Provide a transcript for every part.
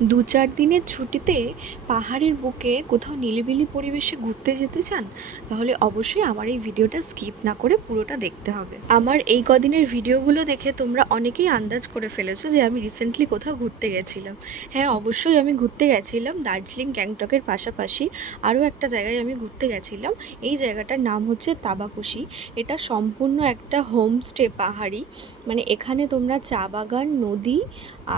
দু চার দিনের ছুটিতে পাহাড়ের বুকে কোথাও নিলিবিলি পরিবেশে ঘুরতে যেতে চান, তাহলে অবশ্যই আমার এই ভিডিওটা স্কিপ না করে পুরোটা দেখতে হবে। আমার এই কদিনের ভিডিওগুলো দেখে তোমরা অনেকেই আন্দাজ করে ফেলেছো যে আমি রিসেন্টলি কোথাও ঘুরতে গেছিলাম। হ্যাঁ অবশ্যই আমি ঘুরতে গেছিলাম, দার্জিলিং, গ্যাংটকের পাশাপাশি আরও একটা জায়গায় আমি ঘুরতে গেছিলাম। এই জায়গাটার নাম হচ্ছে তাবাকুশি। এটা সম্পূর্ণ একটা হোমস্টে পাহাড়ি। মানে এখানে তোমরা চা বাগান, নদী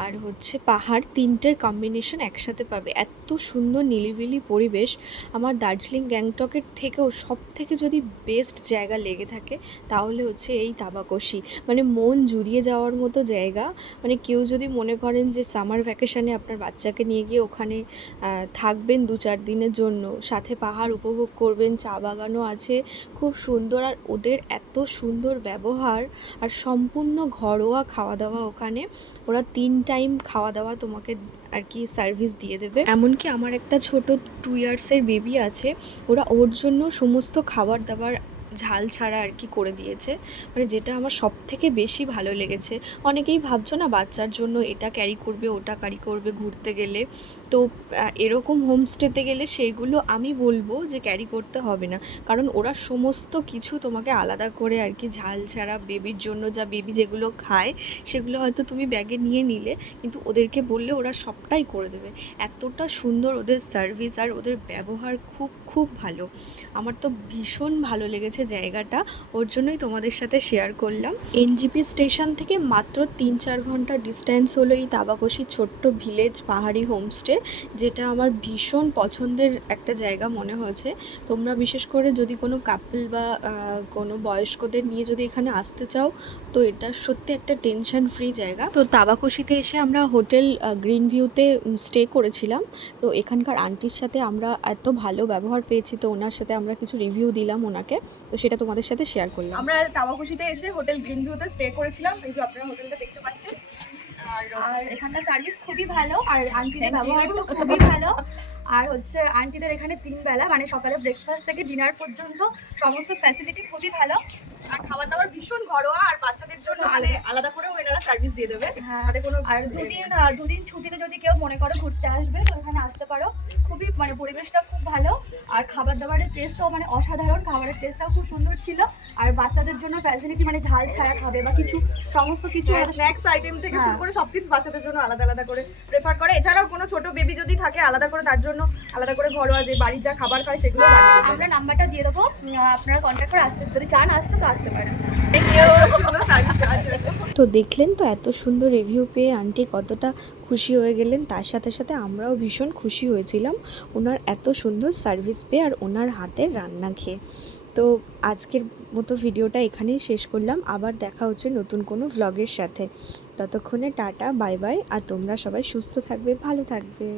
আর হচ্ছে পাহাড় তিনটের কম্বিনেশন একসাথে পাবে। এত সুন্দর নিলিবিলি পরিবেশ আমার দার্জিলিং গ্যাংটকের থেকেও সব থেকে যদি বেস্ট জায়গা লেগে থাকে, তাহলে হচ্ছে এই তাবাকশি। মানে মন জুড়িয়ে যাওয়ার মতো জায়গা। মানে কেউ যদি মনে করেন যে সামার ভ্যাকেশনে আপনার বাচ্চাকে নিয়ে গিয়ে ওখানে থাকবেন দু চার দিনের জন্য, সাথে পাহাড় উপভোগ করবেন, চা বাগানও আছে, খুব সুন্দর। আর ওদের এত সুন্দর ব্যবহার আর সম্পূর্ণ ঘরোয়া খাওয়া দাওয়া ওখানে। ওরা তিন টাইম খাওয়া দাওয়া তোমাকে আর কি সার্ভিস দিয়ে দেবে। এমনকি আমার একটা ছোট টু ইয়ার্সের বেবি আছে, ওরা ওর জন্য সমস্ত খাবার দাবার ঝাল ছাড়া আর কি করে দিয়েছে। মানে যেটা আমার সব থেকে বেশি ভালো লেগেছে। অনেকেই ভাবছ না বাচ্চার জন্য এটা ক্যারি করবে, ওটা ক্যারি করবে ঘুরতে গেলে? তো এরকম হোমস্টেতে গেলে সেইগুলো আমি বলব যে ক্যারি করতে হবে না। কারণ ওরা সমস্ত কিছু তোমাকে আলাদা করে আর কি ঝাল ছাড়া বেবির জন্য যা বেবি যেগুলো খায়, সেগুলো হয়তো তুমি ব্যাগে নিয়ে নিলে, কিন্তু ওদেরকে বললে ওরা সবটাই করে দেবে। এতটা সুন্দর ওদের সার্ভিস আর ওদের ব্যবহার খুব খুব ভালো। আমার তো ভীষণ ভালো লেগেছে। জায়গাটা, ওর জন্যই তোমাদের সাথে শেয়ার করলাম। এনজিপি স্টেশন থেকে মাত্র তিন চার ঘণ্টা ডিস্ট্যান্স হলো এই তাবাকশি ছোট্ট ভিলেজ পাহাড়ি হোমস্টে যেটা আমার ভীষণ পছন্দের একটা জায়গা মনে হয়েছে। তোমরা বিশেষ করে যদি কোনো কাপল বা কোনো বয়স্কদের নিয়ে যদি এখানে আসতে চাও তো এটা সত্যি একটা টেনশন ফ্রি জায়গা। তো তাবাকুশিতে এসে আমরা হোটেল গ্রিন ভিউতে স্টে করেছিলাম। তো এখানকার আন্টির সাথে আমরা এত ভালো ব্যবহার পেয়েছি, তো ওনার সাথে আমরা কিছু রিভিউ দিলাম ওনাকে। তো সেটা তোমাদের সাথে শেয়ার করলাম। আমরা তাবাকুশিতে এসে হোটেল গ্রিন ভিউতে স্টে করেছিলাম। এই যে আপনারা হোটেলটা দেখতে পাচ্ছেন। আর এখানকার সার্ভিস খুবই ভালো আর আন্টিদের ব্যবহার তো খুবই ভালো। আর হচ্ছে আন্টিদের এখানে তিন বেলা মানে সকালে ব্রেকফাস্ট থেকে ডিনার পর্যন্ত সমস্ত ফ্যাসিলিটি খুবই ভালো। আর খাবার দাবার ভীষণ ঘরোয়া আর বাচ্চাদের জন্য মানে আলাদা করেও এনারা সার্ভিস দিয়ে দেবে। হ্যাঁ তাতে কোনো আর দুদিন আহ, দুদিন ছুটিতে যদি কেউ মনে করো ঘুরতে আসবে তো এখানে আসতে পারো। খুবই মানে পরিবেশটা খুব ভালো। আর খাবার দাবারের টেস্টও মানে অসাধারণ খাবারের টেস্টটাও খুব সুন্দর ছিল। আর বাচ্চাদের জন্য ফ্যাসিলিটি মানে ঝাল ছাড়া খাবে বা কিছু সমস্ত কিছু স্ন্যাক্স আইটেম থেকে শুরু হ্যাঁ। করে সবকিছু বাচ্চাদের জন্য আলাদা আলাদা করে প্রেফার করে। এছাড়াও কোনো ছোট বেবি যদি থাকে আলাদা করে তার জন্য আলাদা করে ঘরোয়া যে বাড়ির যা খাবার খায় সেগুলো আমরা নাম্বারটা দিয়ে দেবো। আপনারা কন্ট্যাক্ট করে আসতে যদি চান আসতে তো আসতে পারেন। তো দেখলেন তো এত সুন্দর রিভিউ পেয়ে আন্টি কতটা খুশি হয়ে গেলেন। তার সাথে সাথে আমরাও ভীষণ খুশি হয়েছিলাম ওনার এত সুন্দর সার্ভিস পেয়ে আর ওনার হাতের রান্না খেয়ে। তো আজকের মতো ভিডিওটা এখানেই শেষ করলাম। আবার দেখা হচ্ছে নতুন কোনো ভ্লগের সাথে। ততক্ষণে টাটা বাই বাই আর তোমরা সবাই সুস্থ থাকবে, ভালো থাকবে।